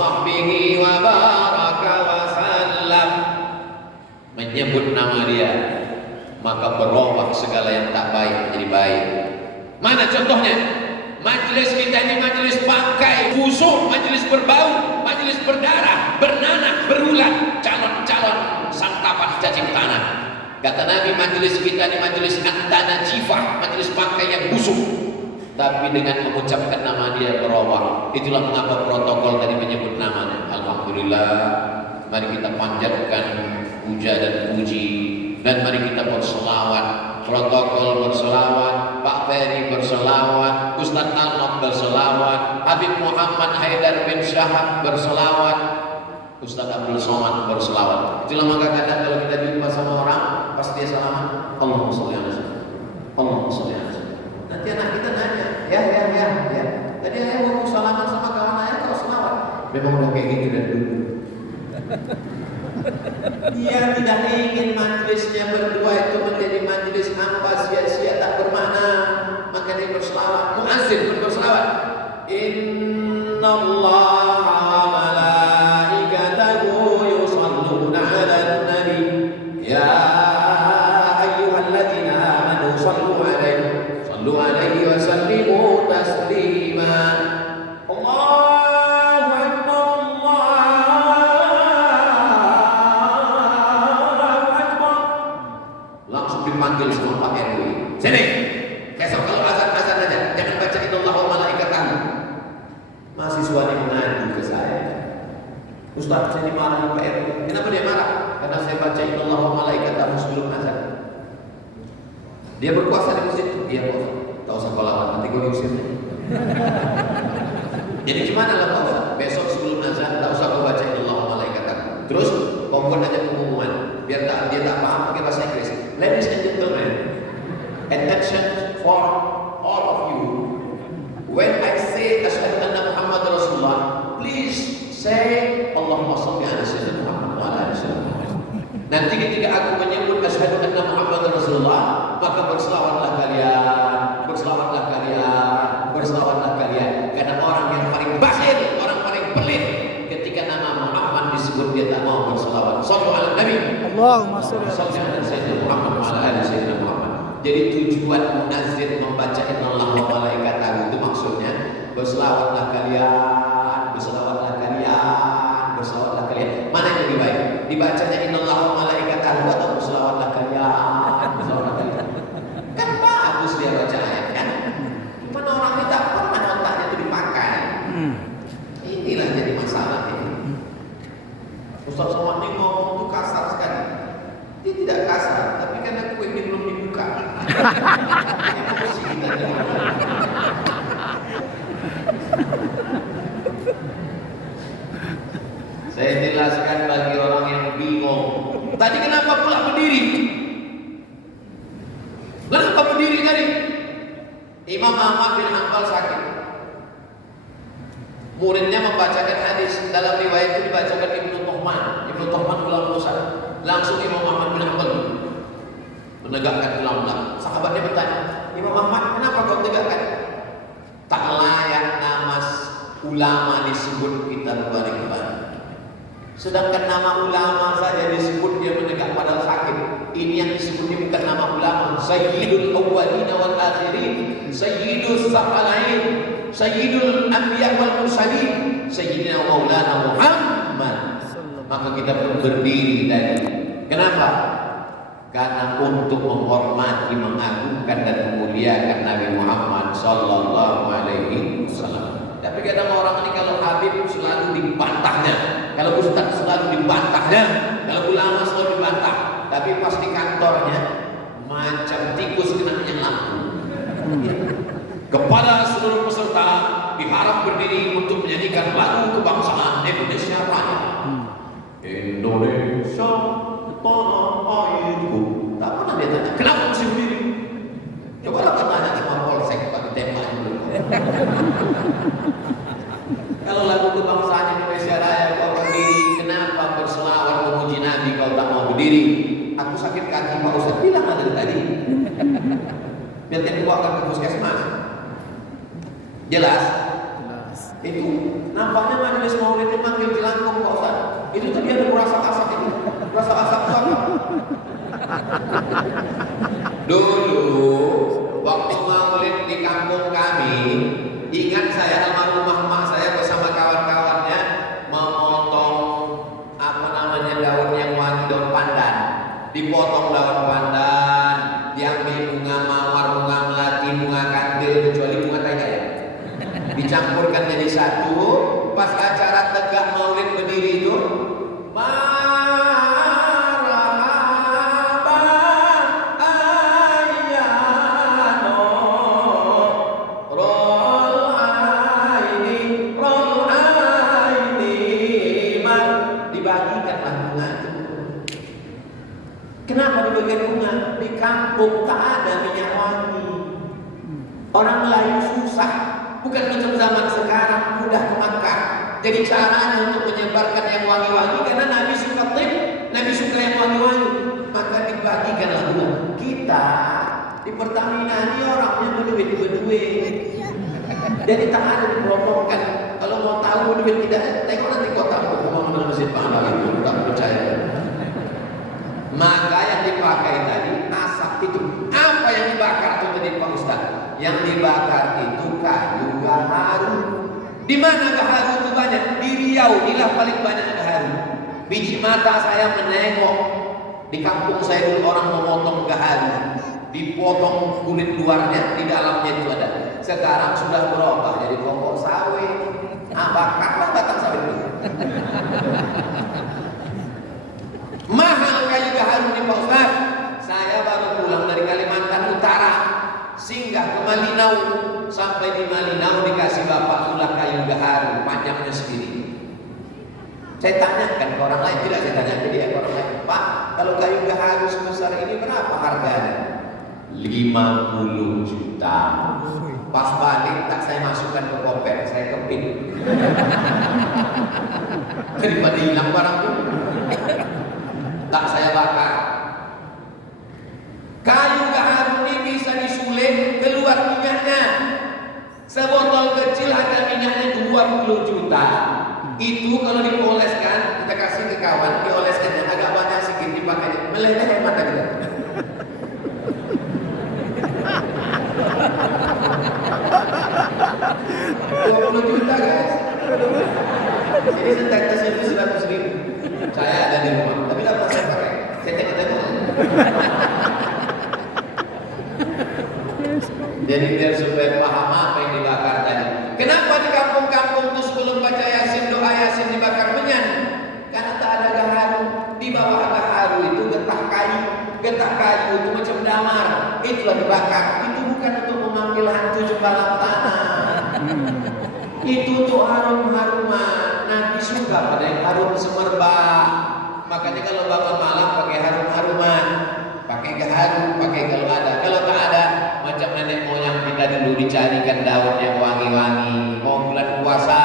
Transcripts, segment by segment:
sahbihi wa baraka wa sallam. Menyebut nama dia, maka berubah segala yang tak baik menjadi baik. Mana contohnya? Majelis kita ini majelis bangkai, busuk, majelis berbau, majelis berdarah, bernanah, berulat, calon-calon santapan cacing tanah. Kata Nabi, majelis kita ini majelis antana jifah, majelis bangkai yang busuk. Tapi dengan mengucapkan nama dia berubah. Itulah mengapa protokol tadi menyebut namanya. Alhamdulillah, mari kita panjatkan puja dan puji, dan mari kita berselawat. Protokol berselawat, Pak Ferry berselawat, Ustaz Arnold berselawat, Habib Muhammad Haidar bin Syahab berselawat, Ustaz Abdul Somad berselawat. Itulah maka kadang kalau kita jumpa sama orang, pas dia salaman, Allahumma sholli ala sayyidina, Allahumma sholli ala sayyidina. Nanti anak kita nanya, ya. Tadi ayah mau salaman sama kawan ayah kau selawat. Memang udah kayak gitu dari dulu. Dia tidak ingin majelisnya berdua itu menjadi majelis hampa sia-sia tak bermakna, maka dia berselawat. Muazzin pun berselawat. Innallaha wa malaikatahu yusalluna 'alan nabi ya ayyuhalladzina amanu sallu 'alaihi wa sallimu taslima. Panggil semua Pak RW. Sini. Besok kalau azan-azan aja, jangan baca innallaha wa malaikatahu. Mahasiswa ini mengadu ke saya. Ustaz, saya dimarahi Pak RW. Kenapa dia marah? Karena saya baca innallaha wa malaikatahu sebelum azan. Dia berkuasa di masjid. Iya, Pak. Tak usah kau lawan, nanti kau diusir. Jadi gimana lah Pak Ustaz? Besok sebelum azan, tak usah kau baca innallaha wa malaikatahu. Terus kau buat aja pengumuman, biar dia tak paham pakai bahasa Inggris. Ladies and gentlemen, attention for all of you. When I say asyhadu anna Muhammad Rasulullah, please say Allahumma shalli ala sayyidina Muhammad wa ala ali sayyidina Muhammad. Nanti ketika aku menyebut asyhadu anna Muhammad Rasulullah, maka berselawatlah kalian, berselawatlah kalian, berselawatlah kalian. Karena orang yang paling bakhil, orang paling pelit, ketika nama Muhammad disebut dia tak mau berselawat. Shallu ala Nabi. Allahumma shalli ala sayyidina Muhammad wa ala ali sayyidina Muhammad. Jadi tujuan munazir membaca innallaha wa malaikatahu itu maksudnya berselawatlah kalian, berselawatlah kalian, berselawatlah kalian. Mana yang lebih baik? Dibacanya innallaha wa malaikatahu atau berselawatlah kalian, berselawatlah kalian? Kan bagus dia baca ayat kan? Cuman orang kita pernah otaknya itu dipakai. Inilah jadi masalah ini. Ustaz Somad ini ngomong itu kasar sekali. Dia tidak kasar, tapi karena kue ini belum dibuka. Emosi kita jadi. Saya jelaskan bagi orang yang bingung. Tadi kenapa pula berdiri? Kenapa berdiri tadi? Imam Ahmad bin Hanbal sakit. Muridnya membacakan hadis, dalam riwayat itu dibacakan Ibnu Tuhman ulama besar. Langsung Imam Ahmad bin Hanbal menegakkan ulama. Sahabatnya bertanya, Imam Ahmad, kenapa kau tegakkan? Tak layak nama ulama disebut kita berbaring-baring. Sedangkan nama ulama saja disebut dia menegak padahal sakit. Ini yang disebutnya bukan nama ulama. Sayyidul awwalina wal akhirin, Sayyidul Tsaqalain, Sayyidul Anbiya wal Mursalin, Sayyidina Maulana Muhammad. Maka kita perlu berdiri tadi. Kenapa? Karena untuk menghormati, mengagungkan dan memuliakan Nabi Muhammad sallallahu alaihi wasallam. Tapi kadang orang ini kalau Habib selalu dibantahnya, kalau Ustaz selalu dibantahnya, kalau ulama selalu dibantah. Tapi pas di kantornya macam tikus kena lampu. Kepada seluruh peserta diharap berdiri untuk menyanyikan lagu kebangsaan Indonesia Raya. Indonesia tanah airku. Tak pernah dia tanya, kenapa mesti berdiri? Coba lah tanya sama polsek Pak ditembak dulu. Kalau lagu kebangsaan Indonesia Raya kau berdiri, kenapa berselawat memuji Nabi kau tak mau berdiri? Aku sakit kaki Pak Ustaz, bilang ada tadi. Biar dia bawa ke puskesmas. Jelas? Itu nampaknya majelis maulid memang bagian bunga. Di kampung tak ada minyak wangi. Orang Melayu susah, bukan macam zaman sekarang mudah ke Makkah. Jadi caranya untuk menyebarkan yang wangi-wangi karena Nabi suka tip, Nabi suka yang wangi-wangi, maka dibagikanlah bunga. Kita di Pertamina ini orangnya berduit. Jadi tak ada dipromotkan. Kalau mau tahu duit tidak, tengok nanti kota Muhammad Masjid Pahala itu, tak percaya. Maka yang dipakai tadi asap itu. Apa yang dibakar itu tadi Pak Ustaz? Yang dibakar itu kayu gaharu. Di mana gaharu itu banyak? Di Riau, inilah paling banyak gaharu. Biji mata saya menengok di kampung saya dulu orang memotong gaharu, dipotong kulit luarnya, di dalamnya itu ada. Sekarang sudah berubah jadi pokok sawit. Bakarlah batang sawit itu. Mahal kayu gaharu di Pak Ustaz. Saya baru pulang dari Kalimantan Utara, singgah ke Malinau. Sampai di Malinau dikasih bapak tulah kayu gaharu, panjangnya segini. Saya tanyakan ke orang lain, tidak saya tanya ke dia, ke orang lain, Pak, kalau kayu gaharu sebesar ini berapa harganya? 50 juta. Pas balik tak saya masukkan ke koper, saya kepin. Daripada hilang barang itu, tak saya bakar. Kayu gaharu ini bisa disuling keluar minyaknya. Sebotol kecil harga minyaknya 20 juta. Itu kalau dioleskan, kita kasih ke kawan, dioleskannya agak banyak sedikit dipakainya, meleleh hemat kita. 20 juta guys. Ini setetes itu 100.000. Saya ada di rumah, tapi tak pernah saya pakai. Saya tengok-tengok. Jadi biar supaya paham apa yang dibakar tadi. Kenapa di kampung-kampung itu sebelum baca Yasin, doa Yasin dibakar menyan? Karena tak ada gaharu. Di bawah gaharu itu getah kayu. Getah kayu itu macam damar. Itulah dibakar. Itu bukan untuk memanggil hantu jembalan tanah. Itu untuk harum-haruman. Nabi suka pada yang harum semerbak. Makanya kalau bangun malam pakai harum-haruman, pakai gaharu, pakai kalau ada. Kalau tak ada, macam nenek moyang kita dulu dicarikan daun yang wangi-wangi. Mau bulan puasa,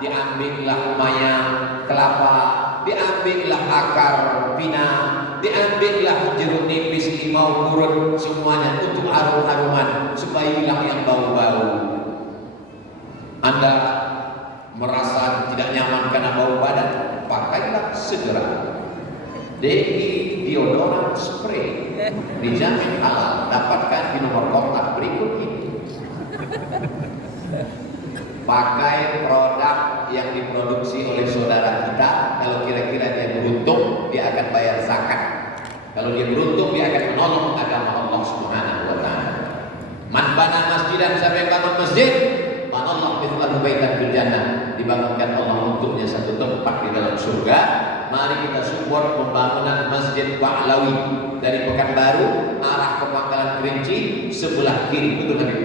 diambillah mayang kelapa, diambillah akar pinang, diambillah jeruk nipis, limau kurut, semuanya untuk harum-haruman supaya hilang yang bau-bau. Anda merasa tidak nyaman karena bau badan, pakailah segera deodoran spray, dijamin halal. Dapatkan di nomor kontak berikut ini. Pakai produk yang diproduksi oleh saudara kita. Kalau kira-kira dia beruntung, dia akan bayar zakat. Kalau dia beruntung, dia akan menolong agama Allah Subhanahu wa taala. Man bana masjidan, siapa yang bangun masjid, Allah mithlahu baitan fil jannah, dibangunkan Allah untuknya satu tempat di dalam surga. Mari kita support pembangunan Masjid Pahlawi dari Pekanbaru arah ke Pangkalan Kerinci sebelah kiri, betul tadi?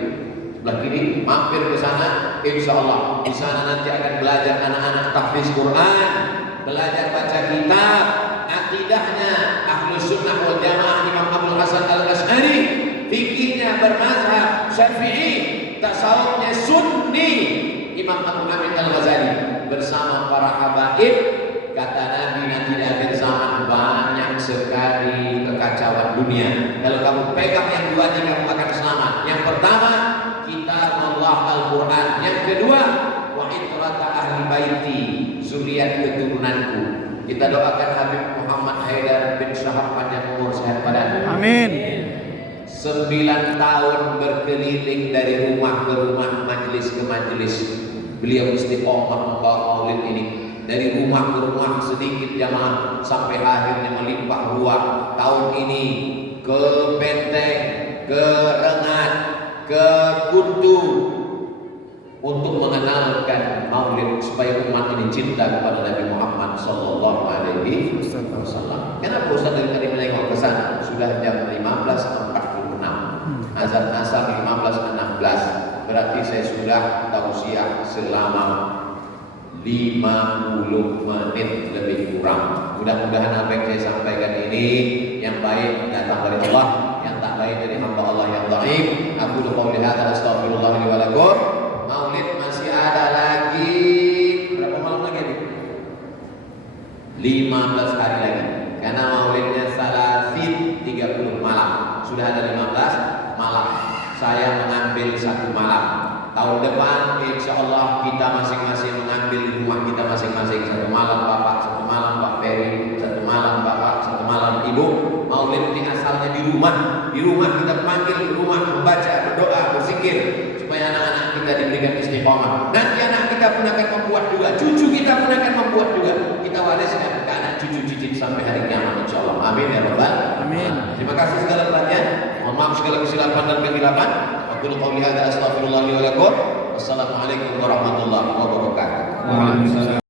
Sebelah kiri, mampir ke sana, insyaallah di sana nanti akan belajar anak-anak tahfiz Quran, belajar baca kitab, akidahnya Ahlus Sunnah wal Jamaah Imam Abdul Hasan Al-Asy'ari, fikihnya bermazhab Syafi'i, tasawufnya Sunni Imam Abu Hamid Al-Ghazali bersama para habaib. Kata Nabi, nanti di akhir zaman banyak sekali kekacauan dunia. Kalau kamu pegang yang dua ini, kamu akan selamat. Yang pertama, kitab Allah Al-Quran. Yang kedua, wa itrata ahli baiti, zuriat keturunanku. Kita doakan Habib Muhammad Haidar bin Syahab panjang umur sehat badan. Amin. 9 tahun berkeliling dari rumah ke rumah, majelis ke majelis. Beliau istiqomah membawa maulid ini. Dari rumah ke rumah, sedikit jamaah sampai akhirnya melimpah ruah. Tahun ini ke Benteng, ke Rengat, ke Kutu untuk mengenalkan maulid supaya umat ini cinta kepada Nabi Muhammad sallallahu alaihi wasallam. Kenapa Ustaz dari tadi menengok ke sana? Sudah jam 15.46. Azan asar 15.16. Berarti saya sudah tausiah selama 50 menit lebih kurang. Mudah-mudahan apa yang saya sampaikan ini yang baik datang dari Allah, yang tak baik dari hamba Allah yang dhaif. Aku qouli hadza astaghfirullah li wa lakum. Maulid masih ada lagi berapa malam lagi? 15 hari lagi. Karena maulidnya salasin 30 malam. Sudah ada 15 malam. Saya mengambil 1 malam. Tahun depan insya Allah kita masing-masing mengambil di rumah kita masing-masing. 1 malam Bapak, 1 malam Pak Ferry, 1 malam Bapak, 1 malam Ibu. Maulid ini asalnya di rumah. Di rumah kita panggil, di rumah membaca, berdoa, berzikir supaya anak-anak kita diberikan istiqomah. Nanti anak kita pun akan membuat juga, cucu kita pun akan membuat juga. Kita wariskan ke anak cucu-cucu sampai hari kiamat insya Allah. Amin ya rabbal Amin. Terima kasih segala perhatian. Mohon maaf segala kesilapan dan kegelapan. Aku qouli hadza astaghfirullah li wa lakum. Wassalamualaikum warahmatullahi wabarakatuh. Waalaikumsalam.